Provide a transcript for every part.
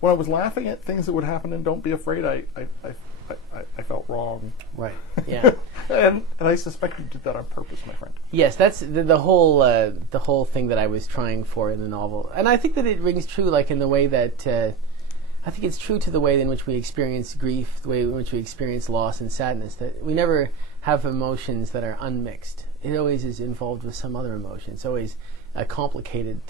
When I was laughing at things that would happen in Don't Be Afraid, I felt wrong. Right. Yeah. and I suspect you did that on purpose, my friend. Yes, that's the whole thing that I was trying for in the novel, and I think that it rings true, like in the way that I think it's true to the way in which we experience grief, the way in which we experience loss and sadness. That we never have emotions that are unmixed. It always is involved with some other emotion. It's always a complicated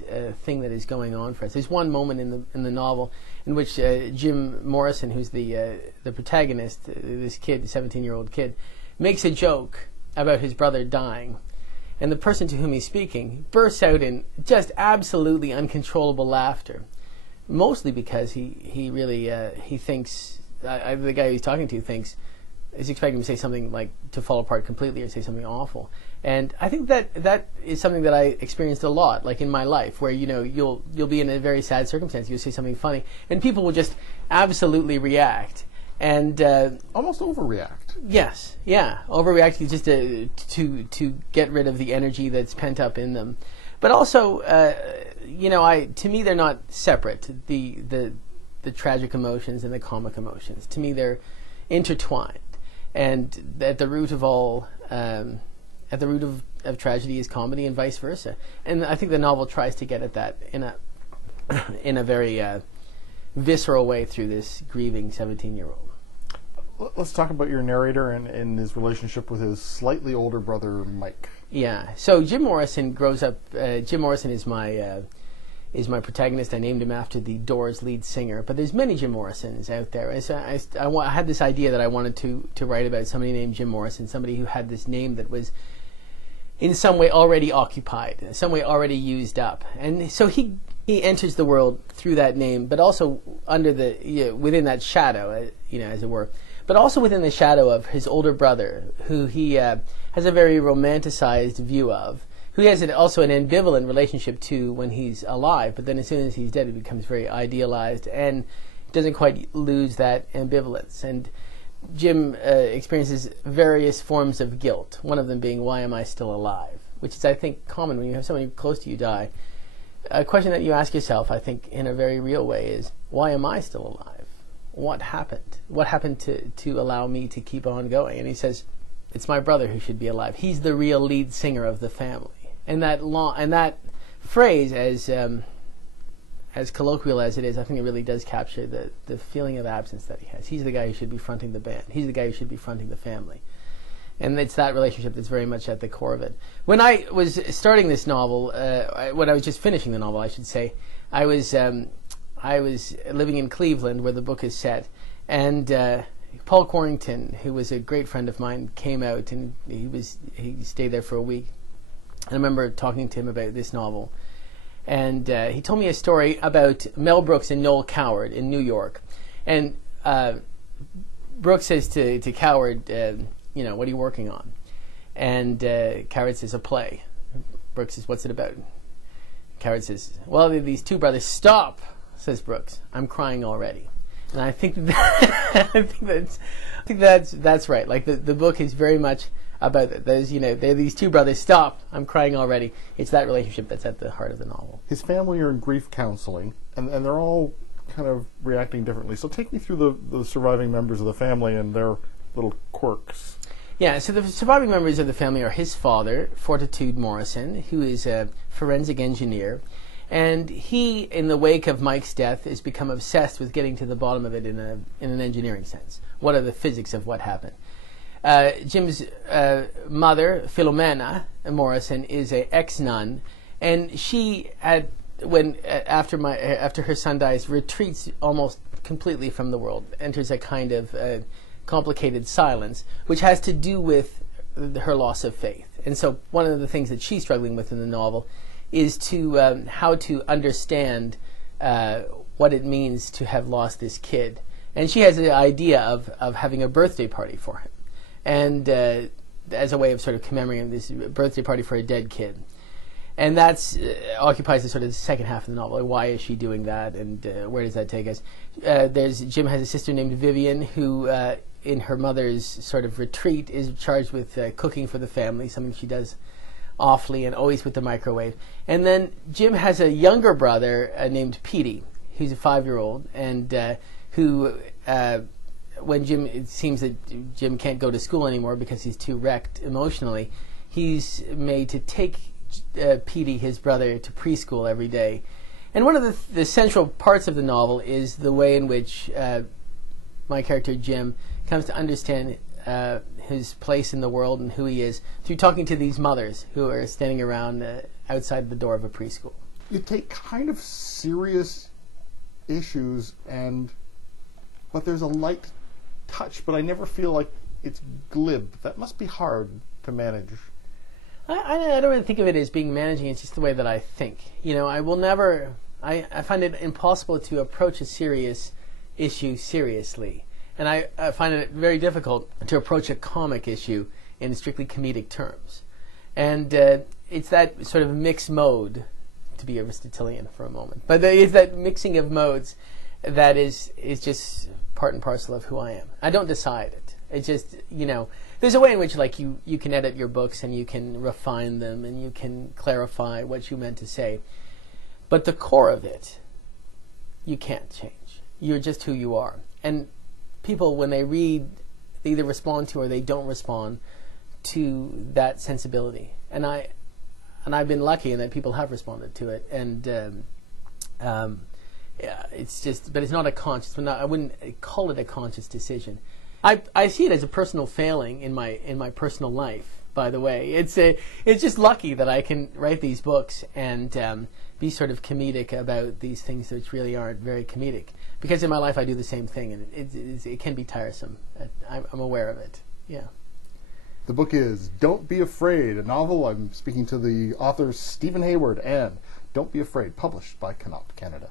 thing that is going on for us. There's one moment in the novel in which Jim Morrison, who's the protagonist, this kid, 17-year-old kid, makes a joke about his brother dying, and the person to whom he's speaking bursts out in just absolutely uncontrollable laughter, mostly because he really he thinks the guy he's talking to thinks is expecting him to say something like to fall apart completely or say something awful. And I think that is something that I experienced a lot, like in my life, where you'll be in a very sad circumstance, you'll say something funny, and people will just absolutely react and almost overreact. Yes, yeah, overreact just to get rid of the energy that's pent up in them. But also, to me they're not separate. The tragic emotions and the comic emotions, to me they're intertwined, and at the root of all. At the root of tragedy is comedy, and vice versa. And I think the novel tries to get at that in a very visceral way through this grieving 17-year-old. Let's talk about your narrator and his relationship with his slightly older brother, Mike. Yeah. So Jim Morrison grows up. Jim Morrison is my protagonist. I named him after the Doors lead singer. But there's many Jim Morrisons out there. So I had this idea that I wanted to write about somebody named Jim Morrison, somebody who had this name that was in some way already occupied, in some way already used up. And so he enters the world through that name, but also under within that shadow, as it were. But also within the shadow of his older brother, who he has a very romanticized view of, who has also an ambivalent relationship to when he's alive, but then as soon as he's dead, it becomes very idealized and doesn't quite lose that ambivalence. And Jim experiences various forms of guilt, one of them being, why am I still alive? Which is, I think, common when you have somebody close to you die. A question that you ask yourself, I think, in a very real way is, why am I still alive? What happened? What happened to allow me to keep on going? And he says, it's my brother who should be alive. He's the real lead singer of the family. And that phrase, as colloquial as it is, I think it really does capture the feeling of absence that he has. He's the guy who should be fronting the band. He's the guy who should be fronting the family. And it's that relationship that's very much at the core of it. When I was starting this novel, when I was just finishing the novel, I should say, I was living in Cleveland, where the book is set, and Paul Corrington, who was a great friend of mine, came out, and he stayed there for a week. I remember talking to him about this novel, and he told me a story about Mel Brooks and Noel Coward in New York. And Brooks says to Coward, what are you working on? And Coward says, a play. Brooks says, what's it about? Coward says, well, these two brothers. Stop, says Brooks. I'm crying already. And I think that's right. Like the book is very much about it. There's they're these two brothers. Stop! I'm crying already. It's that relationship that's at the heart of the novel. His family are in grief counseling, and they're all kind of reacting differently. So take me through the surviving members of the family and their little quirks. Yeah, so the surviving members of the family are his father, Fortitude Morrison, who is a forensic engineer. And he, in the wake of Mike's death, has become obsessed with getting to the bottom of it in an engineering sense. What are the physics of what happened? Jim's mother, Philomena Morrison, is an ex-nun, and she, after her son dies, retreats almost completely from the world, enters a kind of complicated silence, which has to do with her loss of faith. And so one of the things that she's struggling with in the novel is how to understand what it means to have lost this kid. And she has the idea of having a birthday party for him, and as a way of sort of commemorating this birthday party for a dead kid. And that's occupies the sort of the second half of the novel. Why is she doing that, and where does that take us? Jim has a sister named Vivian who, in her mother's sort of retreat, is charged with cooking for the family, something she does awfully and always with the microwave. And then Jim has a younger brother named Petey, who's a 5-year-old, and who, when it seems that Jim can't go to school anymore because he's too wrecked emotionally, he's made to take Petey, his brother, to preschool every day. And one of the central parts of the novel is the way in which my character Jim comes to understand his place in the world and who he is through talking to these mothers who are standing around outside the door of a preschool. You take kind of serious issues, but there's a light touch, but I never feel like it's glib. That must be hard to manage. I don't really think of it as being managing. It's just the way that I think. I will never... I find it impossible to approach a serious issue seriously. And I find it very difficult to approach a comic issue in strictly comedic terms. And it's that sort of mixed mode, to be Aristotelian for a moment. But it's that mixing of modes that is just part and parcel of who I am. I don't decide it. It's just, there's a way in which you can edit your books and you can refine them and you can clarify what you meant to say. But the core of it, you can't change. You're just who you are. And people, when they read, they either respond to or they don't respond to that sensibility. And I've been lucky in that people have responded to it. And it's just, but it's not a conscious. I wouldn't call it a conscious decision. I see it as a personal failing in my personal life. By the way, it's just lucky that I can write these books and be sort of comedic about these things which really aren't very comedic. Because in my life I do the same thing, and it can be tiresome. I'm aware of it. Yeah. The book is Don't Be Afraid, a novel. I'm speaking to the authors Steven Hayward and Don't Be Afraid, published by Connaught Canada.